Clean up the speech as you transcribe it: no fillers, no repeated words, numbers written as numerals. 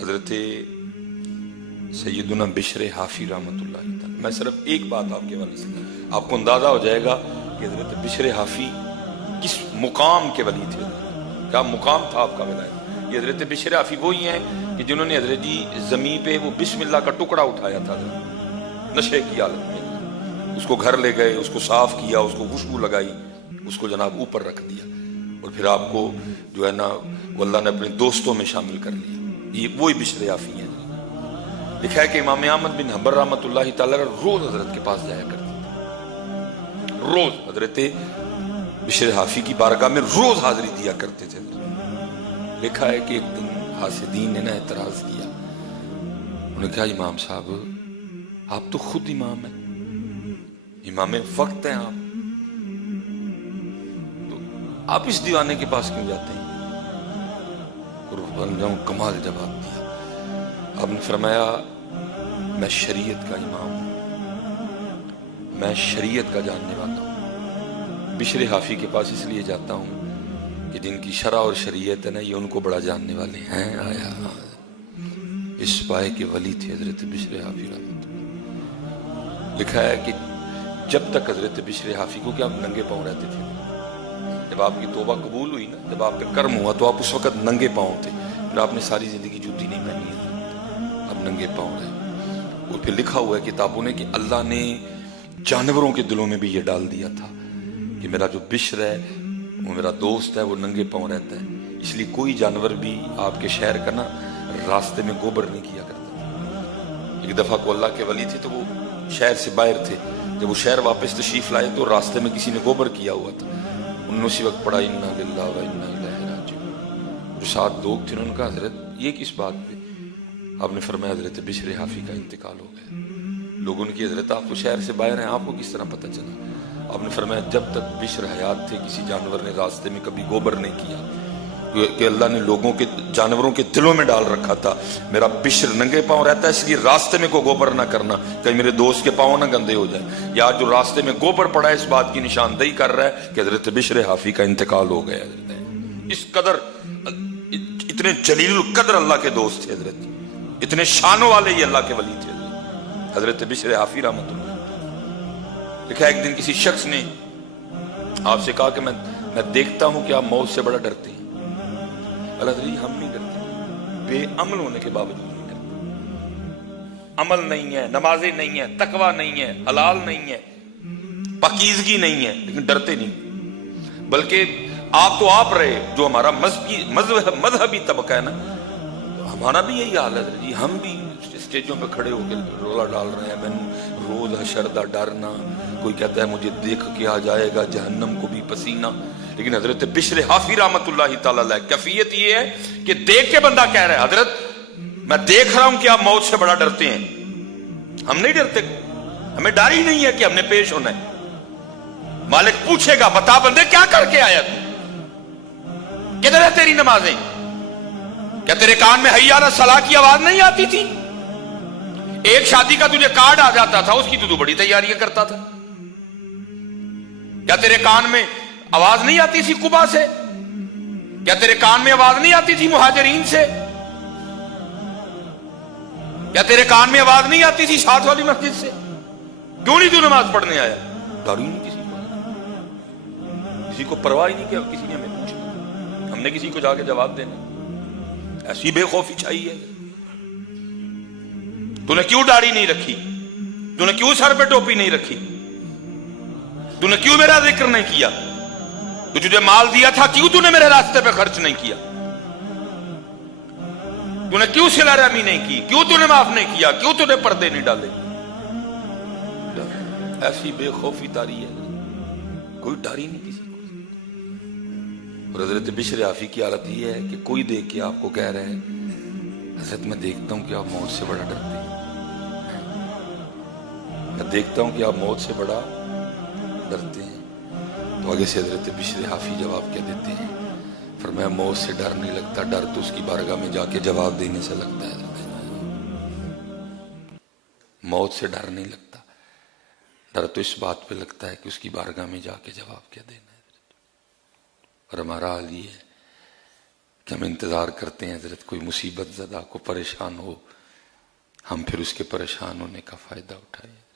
حضرت سیدنا بشر حافی رحمۃ اللہ تعالی، میں صرف ایک بات آپ کے حوالے سے، آپ کو اندازہ ہو جائے گا کہ حضرت بشر حافی کس مقام کے ولی تھے، کیا مقام تھا آپ کا ولایت۔ یہ حضرت بشر حافی وہی ہیں کہ جنہوں نے حضرت جی زمین پہ وہ بسم اللہ کا ٹکڑا اٹھایا تھا نشے کی حالت میں، اس کو گھر لے گئے، اس کو صاف کیا، اس کو خوشبو لگائی، اس کو جناب اوپر رکھ دیا، اور پھر آپ کو جو ہے نا وہ اللہ نے اپنے دوستوں میں شامل کر لیا۔ یہ وہی بشر حافی ہیں۔ لکھا ہے کہ امام احمد بن حنبل رحمۃ اللہ تعالی روز حضرت کے پاس جایا کرتے تھے، روز حضرت بشر حافی کی بارگاہ میں روز حاضری دیا کرتے تھے۔ لکھا ہے کہ ایک دن حاسدین نے نا اعتراض کیا، انہوں نے کہا امام صاحب آپ تو خود امام ہیں، امام وقت ہیں آپ، تو آپ اس دیوانے کے پاس کیوں جاتے ہیں؟ اور کمال جواب دیا، آپ نے فرمایا میں شریعت کا امام ہوں، میں شریعت کا جاننے والا ہوں، بشر حافی کے پاس اس لیے جاتا ہوں کہ جن کی شرع اور شریعت ہے نا یہ ان کو بڑا جاننے والے ہیں۔ آیا اس پائے کے ولی تھے حضرت بشر حافی رحمۃ اللہ۔ لکھا ہے کہ جب تک حضرت بشر حافی کو کہ آپ ننگے پاؤں رہتے تھے، جب آپ کی توبہ قبول ہوئی نا، جب آپ پہ کرم ہوا تو آپ اس وقت ننگے پاؤں تھے، پھر آپ نے ساری زندگی جوتی نہیں پہنی ہے، اب ننگے پاؤں رہے۔ اور پھر لکھا ہوا ہے کتابوں نے کہ اللہ نے جانوروں کے دلوں میں بھی یہ ڈال دیا تھا کہ میرا جو بشر ہے وہ میرا دوست ہے، وہ ننگے پاؤں رہتا ہے، اس لیے کوئی جانور بھی آپ کے شہر کا نا راستے میں گوبر نہیں کیا کرتا تھا۔ ایک دفعہ کو اللہ کے ولی تھے تو وہ شہر سے باہر تھے، جب وہ شہر واپس تشریف لائے تو راستے میں کسی نے گوبر کیا ہوا تھا، انہوں نے اسی وقت پڑھا انا للہ و انا الیہ راجعون۔ جو 7 لوگ تھے انہوں نے کہا حضرت یہ کس بات پہ؟ آپ نے فرمایا حضرت بشر حافی کا انتقال ہو گیا۔ لوگوں نے کی حضرت آپ تو شہر سے باہر ہیں، آپ کو کس طرح پتہ چلا؟ آپ نے فرمایا جب تک بشر حیات تھے کسی جانور نے راستے میں کبھی گوبر نہیں کیا، کہ اللہ نے لوگوں کے جانوروں کے دلوں میں ڈال رکھا تھا میرا بشر ننگے پاؤں رہتا ہے، اس لیے راستے میں کوئی گوبر نہ کرنا، کہیں میرے دوست کے پاؤں نہ گندے ہو جائیں۔ یا جو راستے میں گوبر پڑا ہے اس بات کی نشاندہی کر رہا ہے کہ حضرت بشر حافی کا انتقال ہو گیا۔ اس قدر اتنے جلیل القدر اللہ کے دوست تھے حضرت، اتنے شانوں والے یہ اللہ کے ولی تھے حضرت بشر حافی رحمۃ اللہ۔ لکھا ایک دن کسی شخص نے آپ سے کہا کہ میں دیکھتا ہوں کہ آپ موت سے بڑا ڈرتے ہیں۔ اللہ تعالی ہم نہیں ڈرتے، بے عمل ہونے کے باوجود نہیں ڈرتے، عمل نہیں ہے، نمازیں نہیں ہیں، تقوی نہیں ہے، حلال نہیں ہے، پاکیزگی نہیں ہے، لیکن ڈرتے نہیں۔ بلکہ آپ تو آپ رہے جو ہمارا مذہبی طبقہ ہے نا، ہمارا بھی یہی حال ہے جی، ہم بھی اسٹیجوں پہ کھڑے ہو کے رولا ڈال رہے ہیں، میں روز حشر دا ڈرنا، کوئی کہتا ہے مجھے دیکھ کے آ جائے گا جہنم کو بھی پسینہ، لیکن حضرت بشر حافی رحمۃ اللہ تعالی علیہ کیفیت یہ ہے کہ دیکھ کے بندہ کہہ رہا ہے حضرت میں دیکھ رہا ہوں کہ آپ موت سے بڑا ڈرتے ہیں، ہم نہیں ڈرتے، ہمیں ڈر ہی نہیں ہے کہ ہم نے پیش ہونا ہے۔ مالک پوچھے گا بتا بندے کیا کر کے آیا تو، کدھر ہے تیری نمازیں؟ کیا تیرے کان میں حی علی الصلاۃ کی آواز نہیں آتی تھی؟ ایک شادی کا تجھے کارڈ آ جاتا تھا، اس کی تو بڑی تیاریاں کرتا تھا۔ کیا تیرے کان میں آواز نہیں آتی تھی قبا سے؟ کیا تیرے کان میں آواز نہیں آتی تھی مہاجرین سے؟ کیا تیرے کان میں آواز نہیں آتی تھی ساتھ والی مسجد سے؟ کیوں نہیں تو نماز پڑھنے آیا؟ ڈر ہی نہیں کسی کو پرواہ ہی نہیں کہ کسی نے ہمیں پوچھا، ہم نے کسی کو جا کے جواب دینا، ایسی بے خوفی چاہیے۔ تو نے کیوں داڑھی نہیں رکھی؟ تو نے کیوں سر پہ ٹوپی نہیں رکھی؟ تو نے کیوں میرا ذکر نہیں کیا؟ تو تجھے مال دیا تھا کیوں تو نے میرے راستے پہ خرچ نہیں کیا؟ تو نے کیوں صلہ رحمی نہیں کی؟ کیوں تو نے معاف نہیں کیا؟ کیوں تو نے پردے نہیں ڈالے؟ ایسی بے خوفی تاری ہے، کوئی ڈر ہی نہیں کسی کو۔ اور حضرت بشر حافی کی حالت یہ ہے کہ کوئی دیکھ کے آپ کو کہہ رہے ہیں حضرت میں دیکھتا ہوں کہ آپ موت سے بڑا ڈرتے ہیں، میں دیکھتا ہوں کہ آپ موت سے بڑا ڈرتے ہیں، تو آگے سے حضرت بشر حافی جواب کیا دیتے ہیں؟ فرمایا موت سے ڈر نہیں لگتا، ڈر تو اس کی بارگاہ میں جا کے جواب دینے سے لگتا ہے۔ موت سے ڈر نہیں لگتا، ڈر تو اس بات پہ لگتا ہے کہ اس کی بارگاہ میں جا کے جواب کیا دینا ہے۔ اور ہمارا حال یہ ہے کہ ہم انتظار کرتے ہیں حضرت کوئی مصیبت زدہ کو پریشان ہو، ہم پھر اس کے پریشان ہونے کا فائدہ اٹھائیں۔